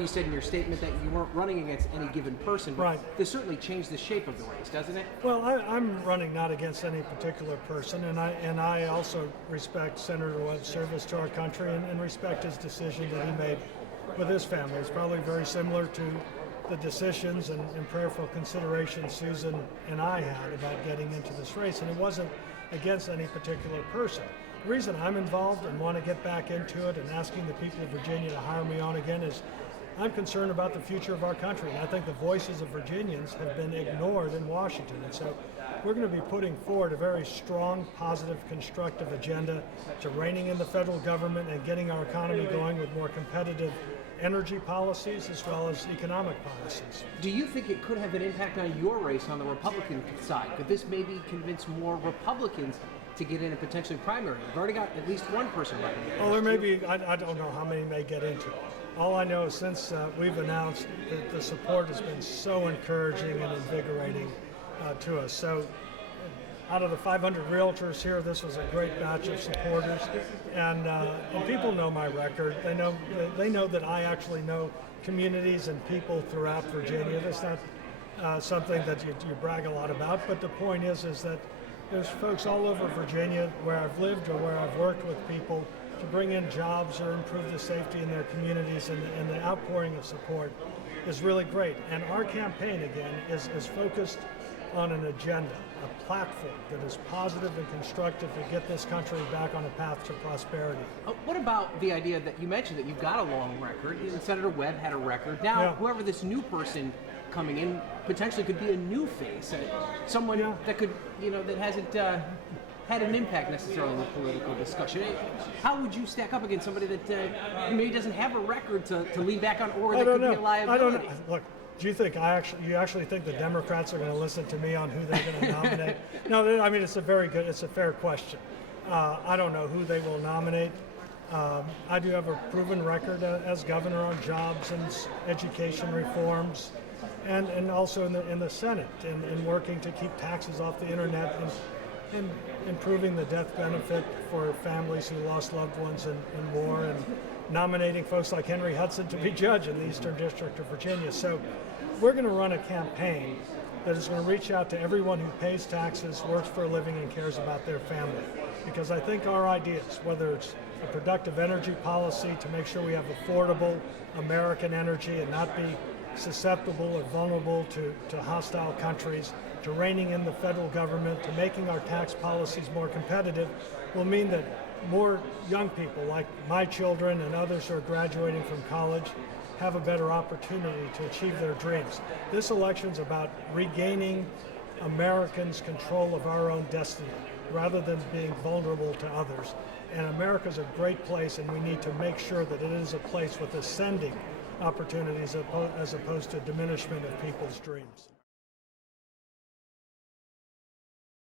You said in your statement that you weren't running against any given person, but Right. this certainly changed the shape of the race, doesn't it? Well, I'm running not against any particular person, and I also respect Senator Webb's service to our country and respect his decision that he made with his family. It's probably very similar to the decisions and prayerful considerations Susan and I had about getting into this race, and it wasn't against any particular person. The reason I'm involved and want to get back into it and asking the people of Virginia to hire me on again is I'm concerned about the future of our country, and I think the voices of Virginians have been ignored in Washington. And so we're going to be putting forward a very strong, positive, constructive agenda to reining in the federal government and getting our economy going with more competitive energy policies as well as economic policies. Do you think it could have an impact on your race on the Republican side? Could this maybe convince more Republicans to get in a potentially primary? You've already got at least one person running. Well, there may be, I don't know how many may get into it. All I know is since we've announced that the support has been so encouraging and invigorating to us. So out of the 500 realtors here, this was a great batch of supporters. And people know my record. They know that I actually know communities and people throughout Virginia. That's not something that you brag a lot about, but the point is that there's folks all over Virginia where I've lived or where I've worked with people to bring in jobs or improve the safety in their communities, and the outpouring of support is really great. And our campaign, again, is focused on an agenda, a platform that is positive and constructive to get this country back on a path to prosperity. What about the idea that you mentioned that you've got a long record? Even Senator Webb had a record. Now, Yeah. whoever this new person coming in potentially could be a new face, someone Yeah. that could, that hasn't had an impact necessarily in the political discussion. How would you stack up against somebody that maybe doesn't have a record to lean back on, or that could be a liability? I don't know. Look, do you think you actually think the Democrats are going to listen to me on who they're going to nominate? No, I mean it's a fair question. I don't know who they will nominate. I do have a proven record as governor on jobs and education reforms, and also in the Senate in working to keep taxes off the internet and improving the death benefit for families who lost loved ones in war, and nominating folks like Henry Hudson to be judge in the Eastern District of Virginia. So we're going to run a campaign that is going to reach out to everyone who pays taxes, works for a living, and cares about their family. Because I think our ideas, whether it's a productive energy policy to make sure we have affordable American energy and not be susceptible or vulnerable to hostile countries, to reining in the federal government, to making our tax policies more competitive, will mean that more young people like my children and others who are graduating from college have a better opportunity to achieve their dreams. This election's about regaining Americans' control of our own destiny rather than being vulnerable to others. And America's a great place, and we need to make sure that it is a place with ascending opportunities as opposed to diminishment of people's dreams.